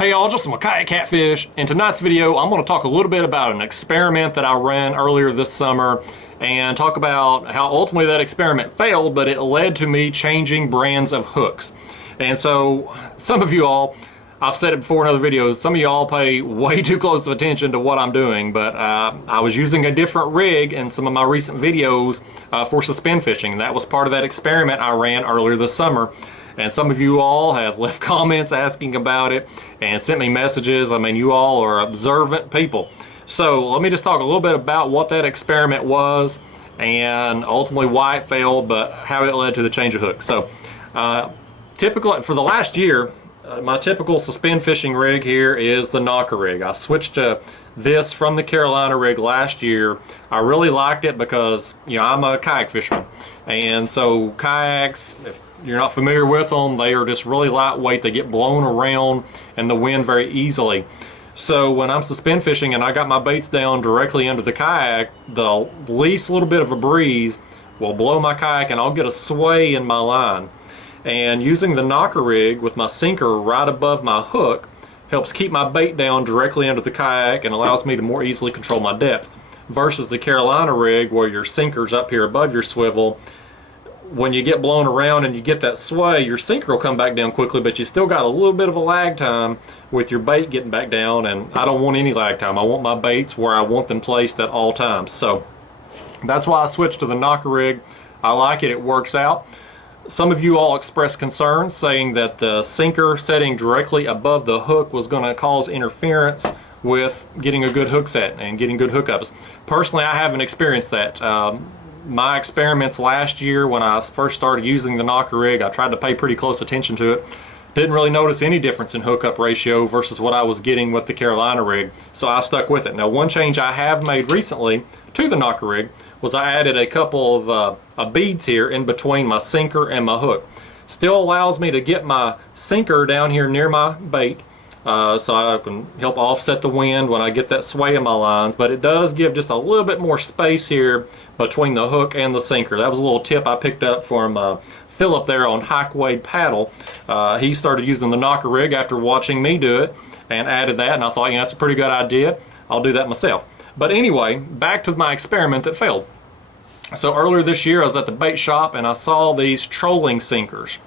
Hey y'all, Justin with Kayak Catfish. In tonight's video, I'm going to talk a little bit about an experiment that I ran earlier this summer and talk about how ultimately that experiment failed, but it led to me changing brands of hooks. And so some of you all, I've said it before in other videos, some of y'all pay way too close of attention to what I'm doing, but I was using a different rig in some of my recent videos for suspend fishing, and that was part of that experiment I ran earlier this summer. And some of you all have left comments asking about it and sent me messages. I mean, you all are observant people. So let me just talk a little bit about what that experiment was and ultimately why it failed, but how it led to the change of hooks. So typically for the last year, my typical suspend fishing rig here is the knocker rig. I switched to this from the Carolina rig last year. I really liked it because, you know, I'm a kayak fisherman, and so kayaks, if you're not familiar with them, they are just really lightweight. They get blown around in the wind very easily. So when I'm suspend fishing and I got my baits down directly under the kayak, the least little bit of a breeze will blow my kayak and I'll get a sway in my line. And using the knocker rig with my sinker right above my hook helps keep my bait down directly under the kayak and allows me to more easily control my depth. Versus the Carolina rig where your sinker's up here above your swivel, when you get blown around and you get that sway, your sinker will come back down quickly, but you still got a little bit of a lag time with your bait getting back down, and I don't want any lag time. I want my baits where I want them placed at all times. So that's why I switched to the knocker rig. I like it, it works out. Some of you all expressed concerns saying that the sinker setting directly above the hook was going to cause interference with getting a good hook set and getting good hookups. Personally, I haven't experienced that. My experiments last year when I first started using the knocker rig, I tried to pay pretty close attention to it. Didn't really notice any difference in hookup ratio versus what I was getting with the Carolina rig, so I stuck with it. Now, one change I have made recently to the knocker rig was I added a couple of beads here in between my sinker and my hook. Still allows me to get my sinker down here near my bait, so I can help offset the wind when I get that sway in my lines, but it does give just a little bit more space here between the hook and the sinker. That was a little tip I picked up from Philip there on Hike Wade Paddle. He started using the knocker rig after watching me do it and added that, and I thought, yeah, that's a pretty good idea. I'll do that myself. But anyway, back to my experiment that failed. So earlier this year I was at the bait shop and I saw these trolling sinkers.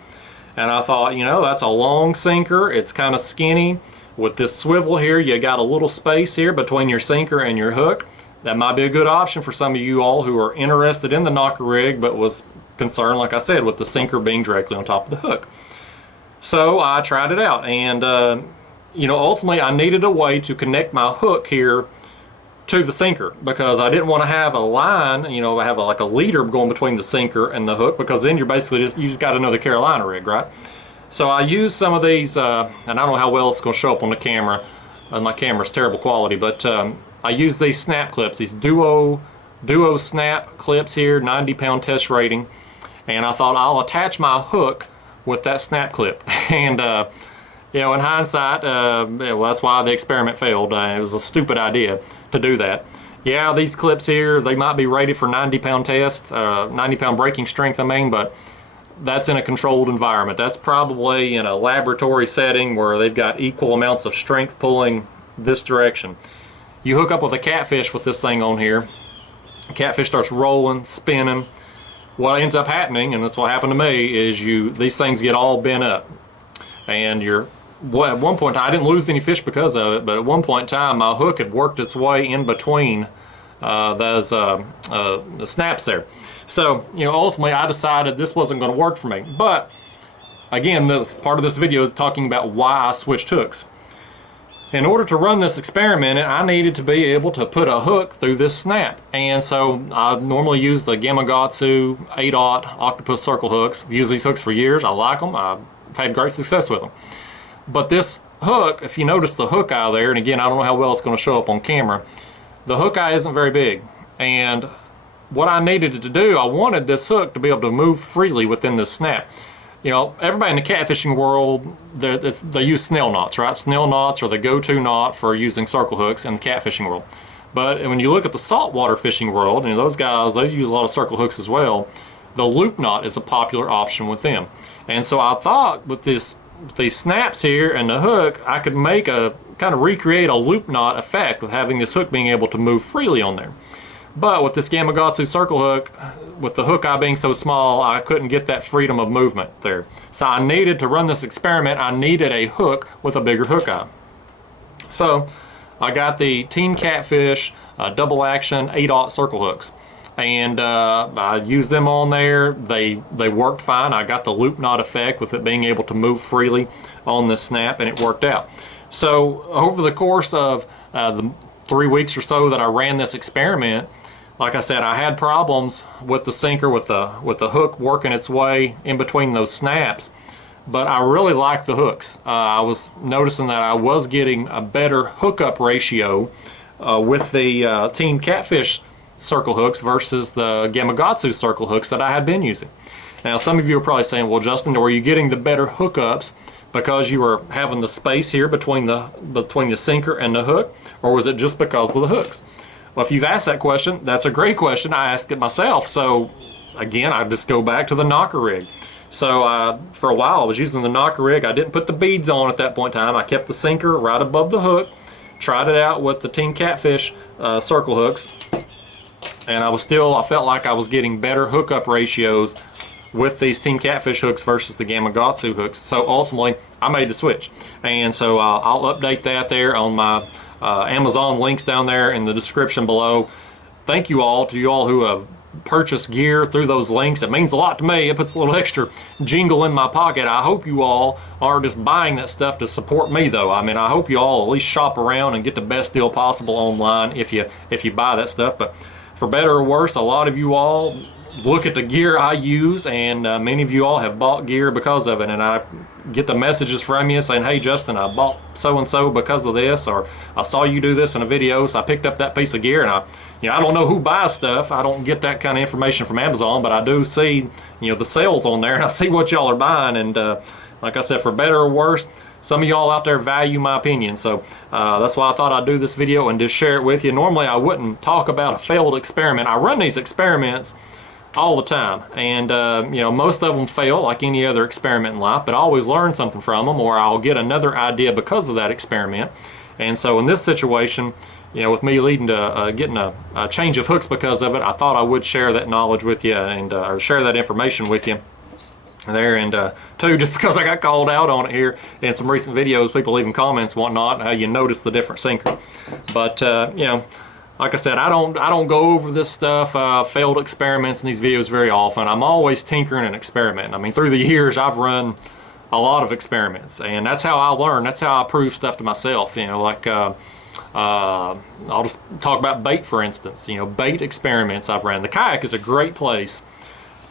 And I thought, you know, that's a long sinker, it's kind of skinny. With this swivel here, you got a little space here between your sinker and your hook. That might be a good option for some of you all who are interested in the knocker rig but was concerned, like I said, with the sinker being directly on top of the hook. So I tried it out, and you know, ultimately I needed a way to connect my hook here to the sinker, because I didn't want to have a line, you know, have like a leader going between the sinker and the hook, because then you're basically just got another Carolina rig, right? So I used some of these, and I don't know how well it's going to show up on the camera. My camera's terrible quality, but I used these snap clips, these duo snap clips here, 90-pound test rating, and I thought I'll attach my hook with that snap clip. And you know, in hindsight, well, that's why the experiment failed. It was a stupid idea to do that. Yeah, these clips here, they might be rated for 90-pound test, 90-pound breaking strength, I mean, but that's in a controlled environment. That's probably in a laboratory setting where they've got equal amounts of strength pulling this direction. You hook up with a catfish with this thing on here, the catfish starts rolling, spinning. What ends up happening, and that's what happened to me, is these things get all bent up. And at one point, I didn't lose any fish because of it, but at one point in time, my hook had worked its way in between those the snaps there. So, you know, ultimately, I decided this wasn't going to work for me. But again, this part of this video is talking about why I switched hooks. In order to run this experiment, I needed to be able to put a hook through this snap. And so I normally use the Gamakatsu 8/0 Octopus Circle hooks. I've used these hooks for years. I like them. I've had great success with them. But this hook, if you notice the hook eye there, and again, I don't know how well it's going to show up on camera, the hook eye isn't very big. And what I needed to do, I wanted this hook to be able to move freely within this snap. You know, everybody in the catfishing world, they use snell knots, right? Snell knots are the go-to knot for using circle hooks in the catfishing world. But when you look at the saltwater fishing world, and those guys, they use a lot of circle hooks as well, the loop knot is a popular option with them. And so I thought with this with these snaps here and the hook, I could make a kind of recreate a loop knot effect with having this hook being able to move freely on there. But with this Gamakatsu circle hook, with the hook eye being so small, I couldn't get that freedom of movement there. So I needed to run this experiment, I needed a hook with a bigger hook eye. So I got the Team Catfish double action 8/0 circle hooks, and I used them on there. They worked fine. I got the loop knot effect with it being able to move freely on this snap, and it worked out. So over the course of the 3 weeks or so that I ran this experiment, like I said, I had problems with the sinker, with the hook working its way in between those snaps, but I really liked the hooks. I was noticing that I was getting a better hookup ratio with the Team Catfish circle hooks versus the Gamakatsu circle hooks that I had been using. Now, some of you are probably saying, well, Justin, were you getting the better hookups because you were having the space here between the sinker and the hook, or was it just because of the hooks? Well, if you've asked that question, that's a great question. I asked it myself. So again, I just go back to the knocker rig. So for a while I was using the knocker rig. I didn't put the beads on at that point in time. I kept the sinker right above the hook, tried it out with the Team Catfish circle hooks, and I felt like I was getting better hookup ratios with these Team Catfish hooks versus the Gamakatsu hooks. So ultimately I made the switch, and so I'll update that there on my Amazon links down there in the description below. Thank you all to you all who have purchased gear through those links. It means a lot to me. It puts a little extra jingle in my pocket. I hope you all are just buying that stuff to support me, though. I mean, I hope you all at least shop around and get the best deal possible online if you buy that stuff. But for better or worse, a lot of you all look at the gear I use, and many of you all have bought gear because of it, and I get the messages from you saying, hey Justin, I bought so-and-so because of this, or I saw you do this in a video, so I picked up that piece of gear. And I don't know who buys stuff. I don't get that kind of information from Amazon, but I do see the sales on there, and I see what y'all are buying. And like I said, for better or worse, some of y'all out there value my opinion, so that's why I thought I'd do this video and just share it with you. Normally I wouldn't talk about a failed experiment. I run these experiments all the time, and most of them fail like any other experiment in life, but I always learn something from them, or I'll get another idea because of that experiment. And so in this situation, with me leading to getting a change of hooks because of it, I thought I would share that knowledge with you, and or share that information with you there. And too, just because I got called out on it here in some recent videos, people leaving comments and whatnot, how you notice the different sinker. But like I said, I don't go over this stuff, failed experiments in these videos very often. I'm always tinkering and experimenting. I mean, through the years, I've run a lot of experiments, and that's how I learn. That's how I prove stuff to myself. Like I'll just talk about bait, for instance. Bait experiments I've ran. The Kayak is a great place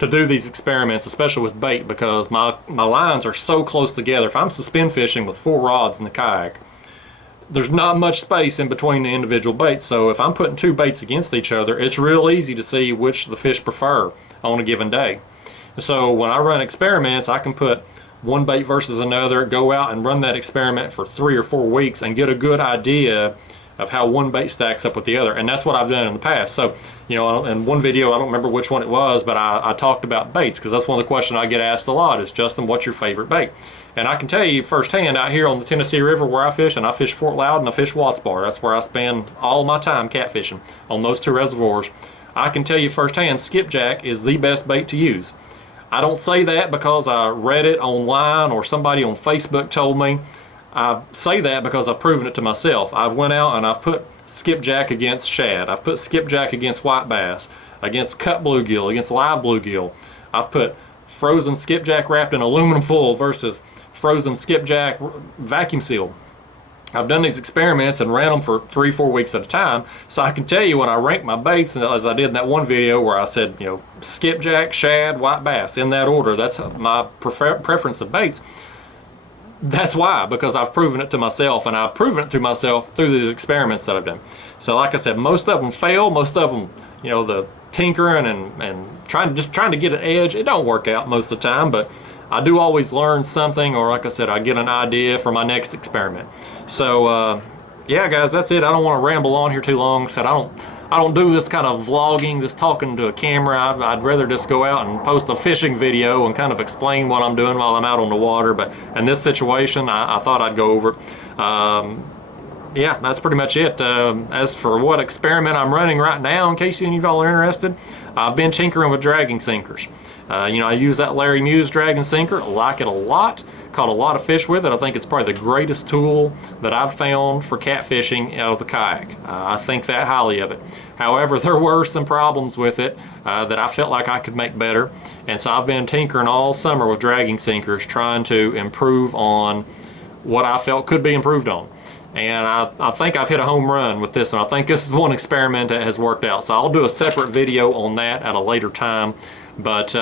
to do these experiments, especially with bait, because my lines are so close together. If I'm suspend fishing with 4 rods in the Kayak, there's not much space in between the individual baits. So if I'm putting 2 baits against each other, it's real easy to see which the fish prefer on a given day. So when I run experiments, I can put one bait versus another, go out and run that experiment for 3 or 4 weeks and get a good idea of how one bait stacks up with the other. And that's what I've done in the past. So in one video, I don't remember which one it was, but I talked about baits, because that's one of the questions I get asked a lot is, Justin, what's your favorite bait? And I can tell you firsthand, out here on the Tennessee River where I fish, and I fish Fort Loud and I fish Watts Bar, that's where I spend all my time catfishing, on those 2 reservoirs. I can tell you firsthand, skipjack is the best bait to use. I don't say that because I read it online or somebody on Facebook told me. I say that because I've proven it to myself. I've went out and I've put skipjack against shad. I've put skipjack against white bass, against cut bluegill, against live bluegill. I've put frozen skipjack wrapped in aluminum foil versus frozen skipjack vacuum sealed. I've done these experiments and ran them for 3-4 weeks at a time, so I can tell you when I rank my baits, as I did in that one video where I said, skipjack, shad, white bass, in that order. That's my preference of baits. That's why, because I've proven it to myself, and I've proven it to myself through these experiments that I've done. So like I said, most of them fail. Most of them, the tinkering and trying to get an edge, it don't work out most of the time, but I do always learn something, or like I said, I get an idea for my next experiment. So yeah guys, that's it. I don't want to ramble on here too long. I I don't do this kind of vlogging, this talking to a camera. I'd rather just go out and post a fishing video and kind of explain what I'm doing while I'm out on the water. But in this situation, I thought I'd go over it. Yeah, that's pretty much it. As for what experiment I'm running right now, in case any of y'all are interested, I've been tinkering with dragging sinkers. You know, I use that Larry Muse dragging sinker. I like it a lot. Caught a lot of fish with it. I think it's probably the greatest tool that I've found for catfishing out of the kayak. I think that highly of it. However, there were some problems with it that I felt like I could make better. And so I've been tinkering all summer with dragging sinkers, trying to improve on what I felt could be improved on. And I think I've hit a home run with this one. I think this is one experiment that has worked out. So I'll do a separate video on that at a later time. But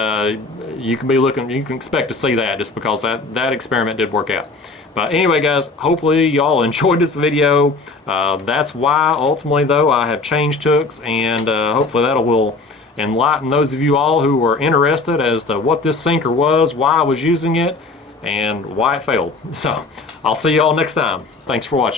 you can expect to see that just because that experiment did work out. But anyway, guys, hopefully y'all enjoyed this video. That's why ultimately though I have changed hooks, and hopefully that will enlighten those of you all who were interested as to what this sinker was, why I was using it, and why it failed. So I'll see y'all next time. Thanks for watching.